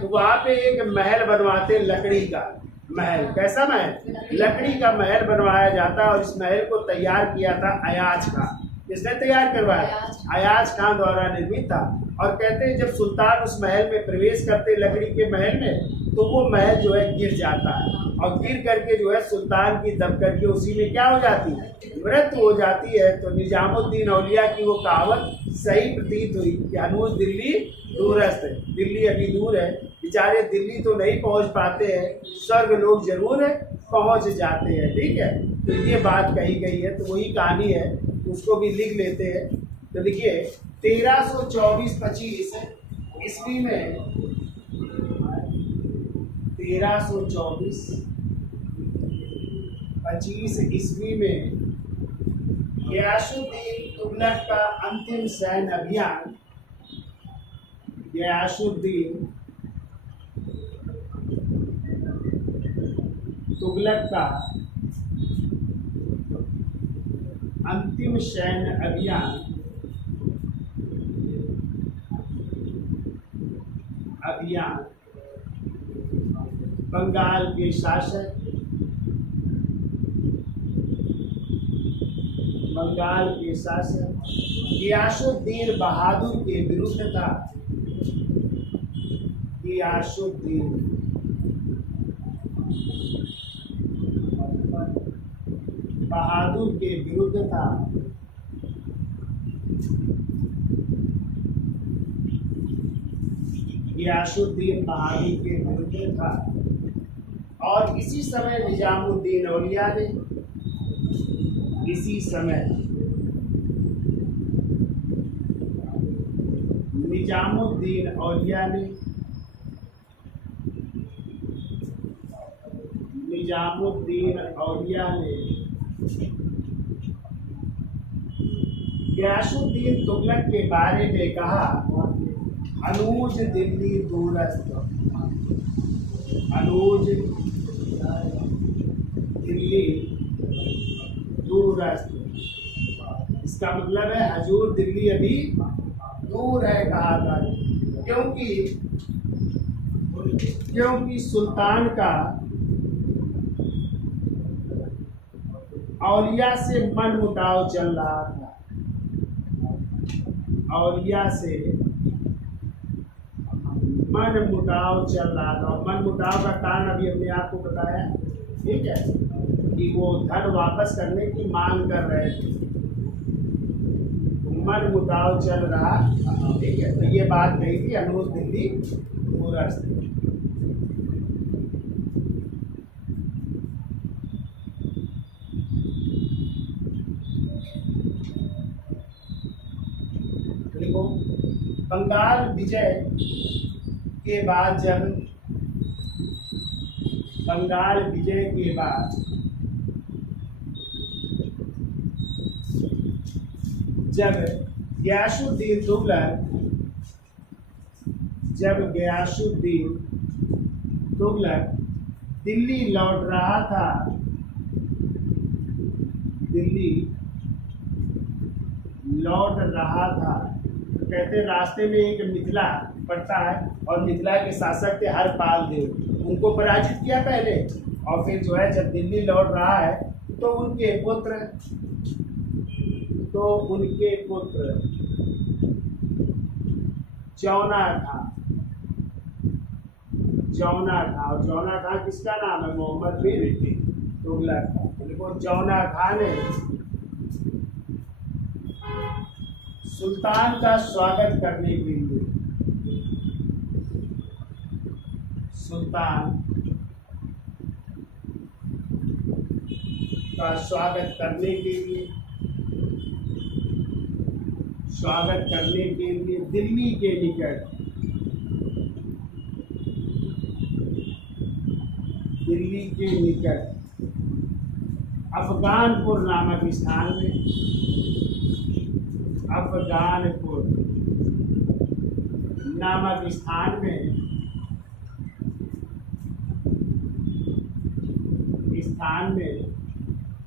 तो वहाँ पे एक महल बनवाते, लकड़ी का महल। कैसा महल? लकड़ी का महल बनवाया जाता, और इस महल को तैयार किया था अयाज खां। किसने तैयार करवाया? अयाज खां द्वारा निर्मित था। और कहते हैं जब सुल्तान उस महल में प्रवेश करते, लकड़ी के महल में, तो वो महल जो है गिर जाता है, और गिर करके जो है सुल्तान की दब करके उसी में क्या हो जाती है, मृत्यु हो जाती है। तो निजामुद्दीन औलिया की वो कहावत सही प्रतीत हुई कि हनूज दिल्ली दूरस्थ है, दिल्ली अभी दूर है, बेचारे दिल्ली तो नहीं पहुंच पाते हैं, स्वर्ग लोग जरूर है पहुंच जाते हैं। ठीक है, तो ये बात कही गई है, तो वही कहानी है, उसको भी लिख लेते हैं। तो देखिए 1324-25 ईस्वी में, 1324-25 ईस्वी में गयासुद्दीन तुगलक का अंतिम सैन्य अभियान, गयासुद्दीन तुगलक का अंतिम सैन्य अभियान बंगाल के शासक, गियासुद्दीन बहादुर के विरुद्ध था। गियासुद्दीन बहादुर के विरुद्ध था। गियासुद्दीन बहादुर के विरुद्ध था। और इसी समय निजामुद्दीन औलिया ने, इसी समय निजामुद्दीन औलिया ने, गयासुद्दीन तुगलक के बारे में कहा हनूज दिल्ली दूरस्थ, हनूज दिल्ली दूरस्थ। इसका मतलब है हजूर दिल्ली अभी दूर है, कहा था, क्योंकि सुल्तान का औलिया से मन मुटाव चल रहा था, औलिया से मन मुटाव चल रहा था। और मन मुटाव का कारण अभी हमने आपको बताया, ठीक है, कि वो धन वापस करने की मांग कर रहे थे, मन मुटाव चल रहा, ठीक है। तो ये बात कही थी हनूज दिल्ली दूरस्थ। देखो बंगाल विजय के बाद, बंगाल विजय के बाद जब गयासुद्दीन तुगलक दिल्ली लौट रहा था, तो कहते रास्ते में एक मिथिला पड़ता है, और मिथिला के शासक थे हरपाल देव, उनको पराजित किया पहले, और फिर जो है जब दिल्ली लौट रहा है तो उनके पुत्र जौना खां किसका नाम है? मोहम्मद बिन तुगलक का। देखो जौना खां ने सुल्तान का स्वागत करने के लिए, का स्वागत करने के लिए दिल्ली के निकट अफगानपुर नामक स्थान में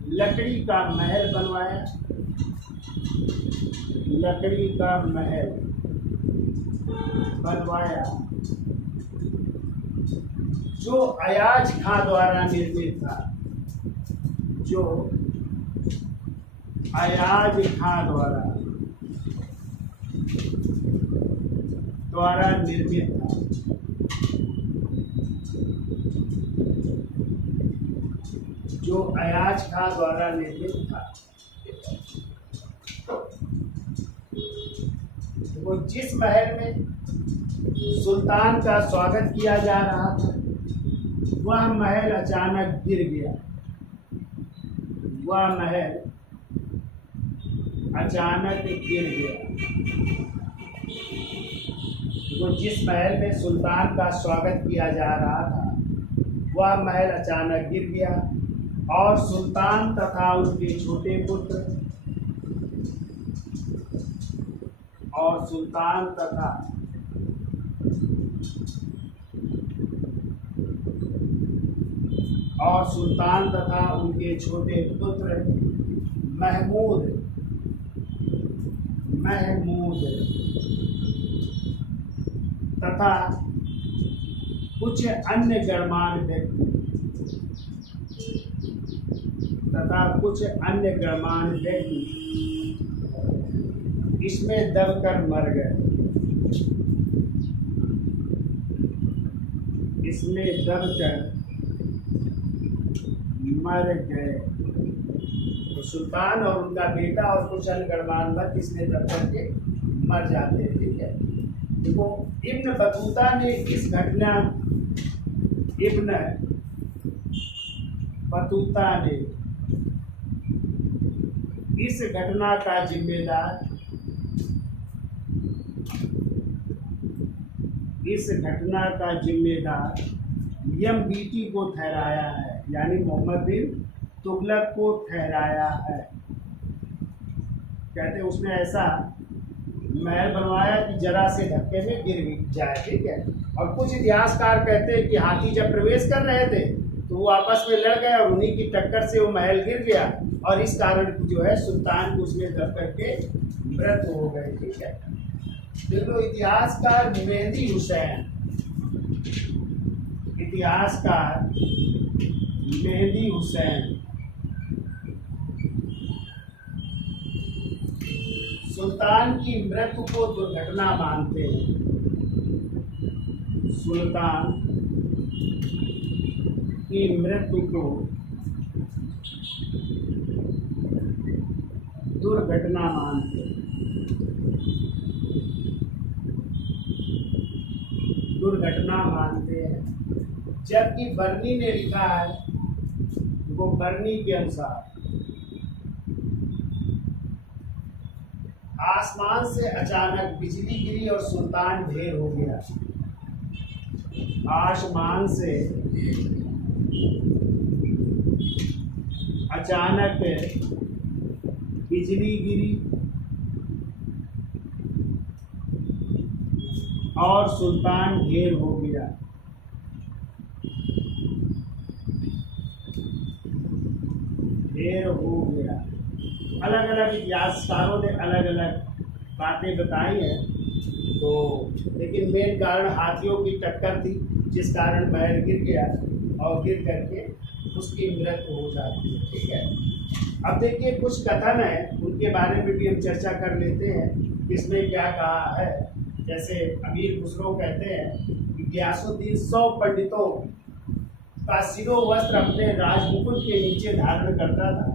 लकड़ी का महल बनवाया। जो अयाज खां द्वारा निर्मित था। वो जिस महल में सुल्तान का स्वागत किया जा रहा था, वह महल अचानक गिर गया। वो जिस महल में सुल्तान का स्वागत किया जा रहा था, वह महल अचानक गिर गया और सुल्तान तथा उसके छोटे पुत्र महमूद तथा कुछ अन्य गणमान्य व्यक्ति इसमें दबकर मर गए। तो सुल्तान और उनका बेटा और कुछ अन्य गणमान्य भक्त इसमें दब करके मर जाते हैं। ठीक है, देखो इब्न बतूता ने इस घटना का जिम्मेदार यमबीटी को ठहराया है, यानी मोहम्मद बिन तुगलक को ठहराया है। कहते उसने ऐसा महल बनवाया कि जरा से धक्के में गिर जाए। ठीक है, और कुछ इतिहासकार कहते हैं कि हाथी जब प्रवेश कर रहे थे तो वो आपस में लड़ गए और उन्हीं की टक्कर से वो महल गिर गया और इस कारण जो है सुल्तान को उसमें दब करके मृत हो गए। ठीक है, देखो इतिहासकार मेहदी हुसैन सुल्तान की मृत्यु को दुर्घटना मानते हैं। दुर्घटना मानते हैं। जबकि बर्नी ने लिखा है, वो बर्नी के अनुसार आसमान से अचानक बिजली गिरी और सुल्तान ढेर हो गया। आसमान से अचानक बिजली गिरी और सुल्तान ढेर हो गया। अलग अलग इतिहासकारों ने अलग अलग बातें बताई हैं, तो लेकिन मेन कारण हाथियों की टक्कर थी, जिस कारण महल गिर गया और गिर करके उसकी मृत्यु हो जाती है। ठीक है, अब देखिए कुछ कथन है, उनके बारे में भी हम चर्चा कर लेते हैं, इसमें क्या कहा है। जैसे अमीर खुसरो कहते हैं कि गियासुद्दीन 100 पंडितों का सिरो वस्त्र अपने राजमुकुट के नीचे धारण करता था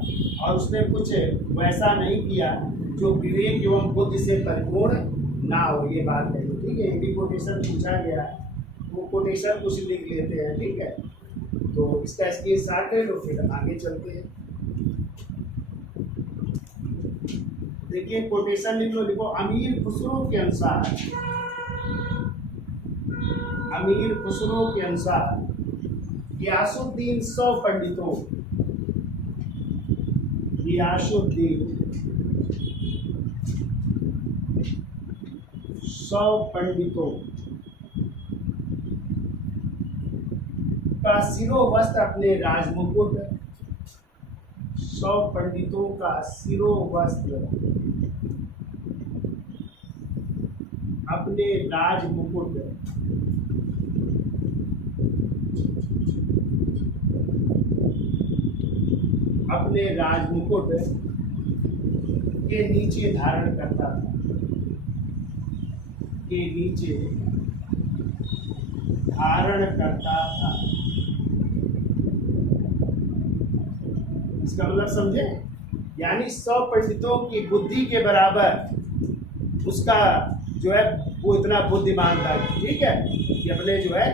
और उसने कुछ वैसा नहीं किया जो विवेक एवं बुद्धि से परिपूर्ण ना हो, ये बात है। ठीक है, ये भी कोटेशन पूछा गया, वो कोटेशन कुछ लिख लेते हैं। ठीक है, तो इसका स्क्रीनशॉट ले लो, फिर आगे चलते हैं। देखिए कोटेशन लिख लो, लिखो अमीर खुसरो के अनुसार, अमीर खुसरो के अनुसार गियासुद्दीन 100 पंडितों, गियासुद्दीन 100 पंडितों का शिरोवस्त्र अपने राजमुकुट, 100 पंडितों का शिरोवस्त्र अपने राजमुकुट अपने राजमुकुट के नीचे धारण करता था, के नीचे धारण करता था। इसका मतलब समझे, यानी 100 पंडितों की बुद्धि के बराबर उसका जो है वो इतना बुद्धिमान था, ठीक है, कि अपने जो है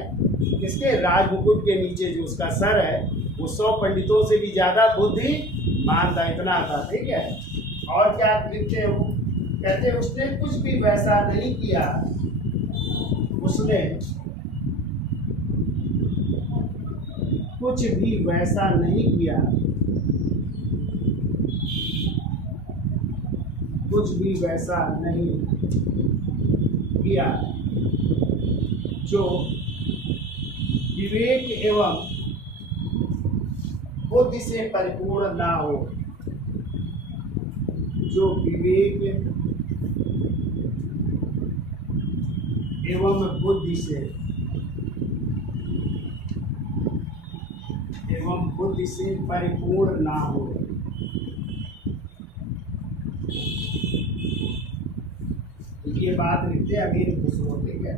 किसके राजमुकुट के नीचे जो उसका सर है वो 100 पंडितों से भी ज्यादा बुद्धिमान था, इतना था, ठीक है। और क्या लिखते हो, कहते उसने कुछ भी वैसा नहीं किया, उसने कुछ भी वैसा नहीं किया, कुछ भी वैसा नहीं किया जो विवेक एवं बुद्धि से परिपूर्ण ना हो, जो विवेक एवं बुद्धि से परिपूर्ण ना हो। ये बात लिखते हैं अमीर खुसरो, ठीक है।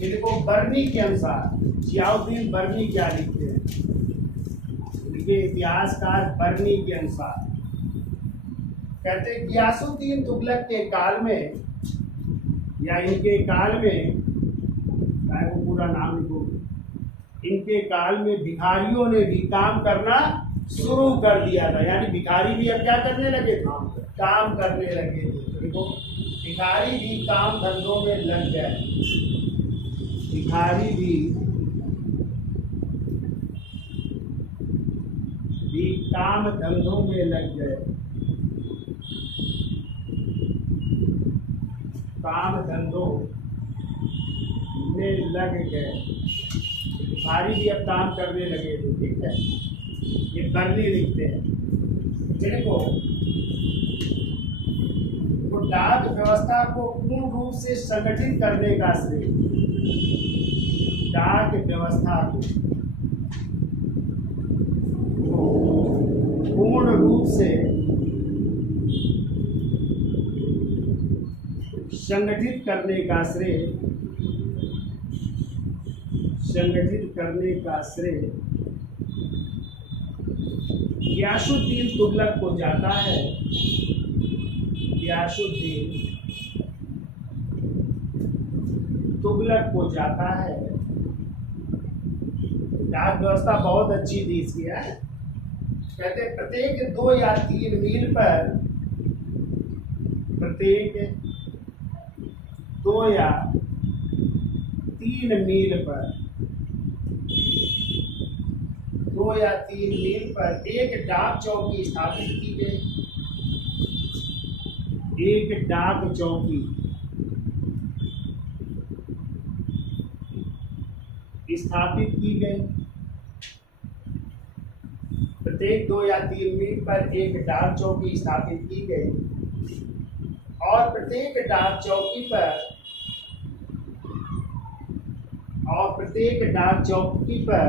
ये देखो बर्नी के अनुसार, जियाउद्दीन बर्नी क्या लिखते हैं, देखिए इतिहासकार बर्नी के अनुसार कहते हैं गियासुद्दीन तुगलक के काल में या इनके काल में, चाहे वो पूरा नाम लिखो, इनके काल में भिखारियों ने भी काम करना शुरू कर दिया था, यानी भिखारी भी अब क्या करने लगे थे, काम करने लगे थे। देखो भिखारी भी काम धंधों में लग गए, भिखारी भी काम धंधों में लग गए, काम धंधों में लग गए, भिखारी भी अब काम करने लगे थे, ठीक है। ये बर्नी लिखते हैं। देखो तो डाक व्यवस्था को पूर्ण रूप से संगठित करने का श्रेय, डाक व्यवस्था को पूर्ण रूप से संगठित करने का श्रेय, संगठित करने का श्रेय गियासुद्दीन तुगलक को जाता है, गियासुद्दीन तुगलक को जाता है। डाक व्यवस्था बहुत अच्छी थी इसकी है। कहते प्रत्येक 2 या 3 मील पर, प्रत्येक 2 या 3 मील पर, 2 या 3 मील पर एक डाक चौकी स्थापित की गई, एक डाक चौकी स्थापित की गई। प्रत्येक 2 या 3 मील पर एक डाक चौकी स्थापित की गई और प्रत्येक डाक चौकी पर,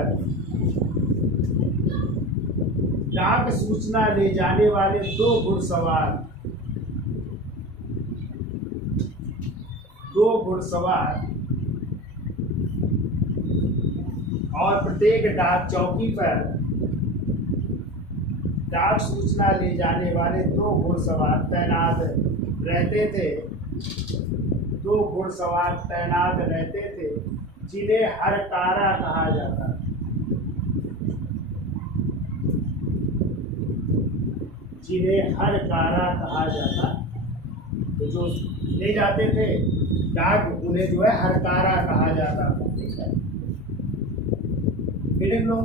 डाक सूचना ले जाने वाले 2 घुड़सवार, और प्रत्येक डाक चौकी पर डाक सूचना ले जाने वाले 2 घुड़सवार तैनात रहते थे, 2 घुड़सवार तैनात रहते थे जिन्हें हरकारा कहा जाता, जिन्हें हरकारा कहा जाता। तो जो ले जाते थे डाक, उन्हें जो है हरकारा कहा जाता था। ठीक है, फिर लोग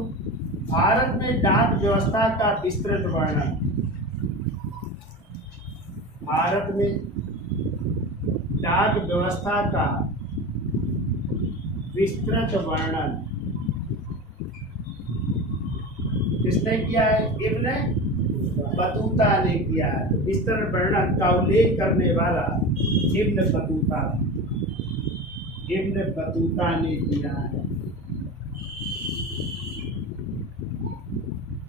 भारत में डाक व्यवस्था का विस्तृत वर्णन। भारत में डाक व्यवस्था का विस्तृत वर्णन किसने किया है? इब्न बतूता ने किया है। तो विस्तृत वर्णन का उल्लेख करने वाला इब्न बतूता ने किया है।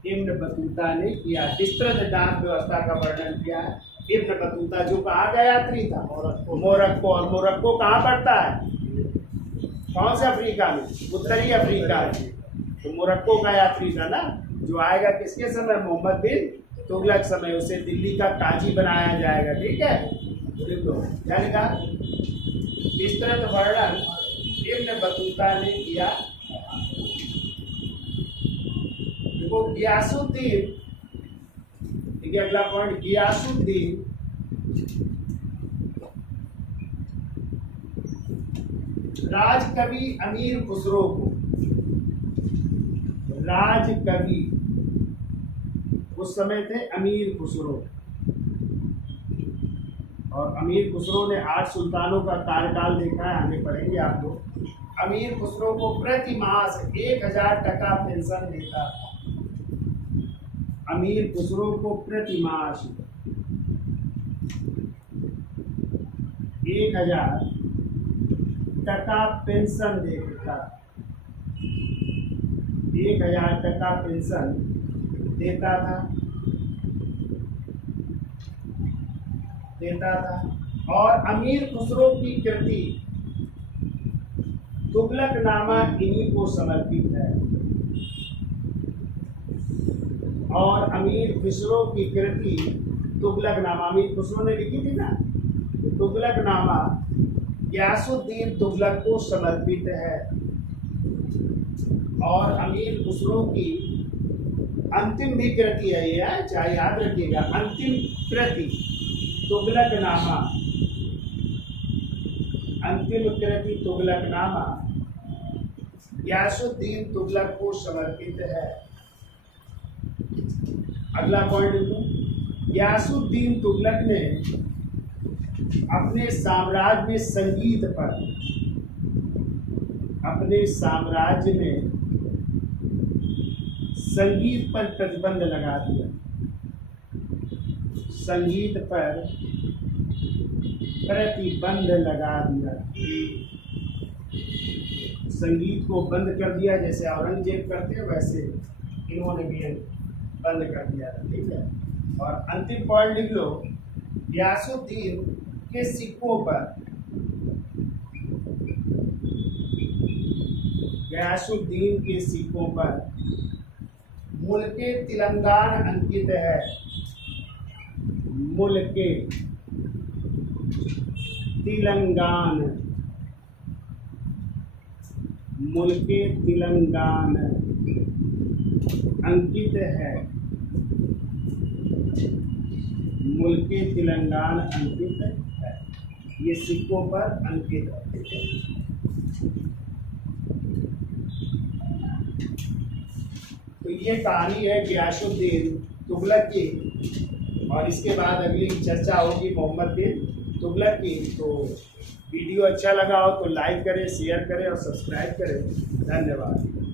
इब्न बतूता ने किया, विस्तृत डाक व्यवस्था का वर्णन किया है इब्न बतूता, जो कहाँ का यात्री था? मोरक्को। और मोरक्को कहाँ पड़ता है? कौन से अफ्रीका में? उत्तरी अफ्रीका में। तो मोरक्को का यात्री था ना, जो आएगा किसके समय? मोहम्मद बिन तुगलक समय। उसे दिल्ली का काजी बनाया जाएगा। ठीक है, क्या लिखा? विस्तृत वर्णन इब्न बतूता ने किया। देखो गियासुद्दीन, देखिए अगला पॉइंट, गियासुद्दीन राजकवि अमीर खुसरो को, राजकवि उस समय थे अमीर खुसरो, और अमीर खुसरो ने 8 सुल्तानों का कार्यकाल देखा है, आगे पढ़ेंगे आप लोग। अमीर खुसरो को प्रति मास 1000 टका पेंशन देता था। अमीर खुसरो को प्रति मास 1000 टका पेंशन देता, 1000 टका पेंशन देता था। और अमीर खुसरो की कृति तुगलकनामा इन्हीं को समर्पित है। और अमीर खुसरो की कृति तुगलकनामा अमीर खुसरो ने लिखी थी ना, तुगलकनामा गियासुद्दीन तुगलक को समर्पित है। और अमीर खुसरो की अंतिम भी कृति है ये, चाहे याद रखिएगा, अंतिम कृति तुगलकनामा, अंतिम कृति तुगलकनामा गियासुद्दीन तुगलक को समर्पित है। अगला पॉइंट देखो, गियासुद्दीन तुगलक ने अपने साम्राज्य में संगीत पर, अपने साम्राज्य में संगीत पर प्रतिबंध लगा दिया। संगीत पर प्रतिबंध लगा दिया, संगीत को बंद कर दिया। जैसे औरंगजेब करते हैं वैसे इन्होंने भी बंद कर दिया। ठीक है, और अंतिम पॉइंट लिख लो, गियासुद्दीन के सिक्कों पर, गियासुद्दीन के सिक्कों पर मुल्के तेलंगाना अंकित है। मुल्के तेलंगाना, मुल्के तेलंगाना अंकित है। मुल्के तेलंगाना अंकित है, ये सिक्कों पर अंकित है। तो ये कहानी है गियासुद्दीन तुगलक की, और इसके बाद अगली चर्चा होगी मोहम्मद बिन तुगलक की। तो वीडियो अच्छा लगा हो तो लाइक करें, शेयर करें और सब्सक्राइब करें। धन्यवाद।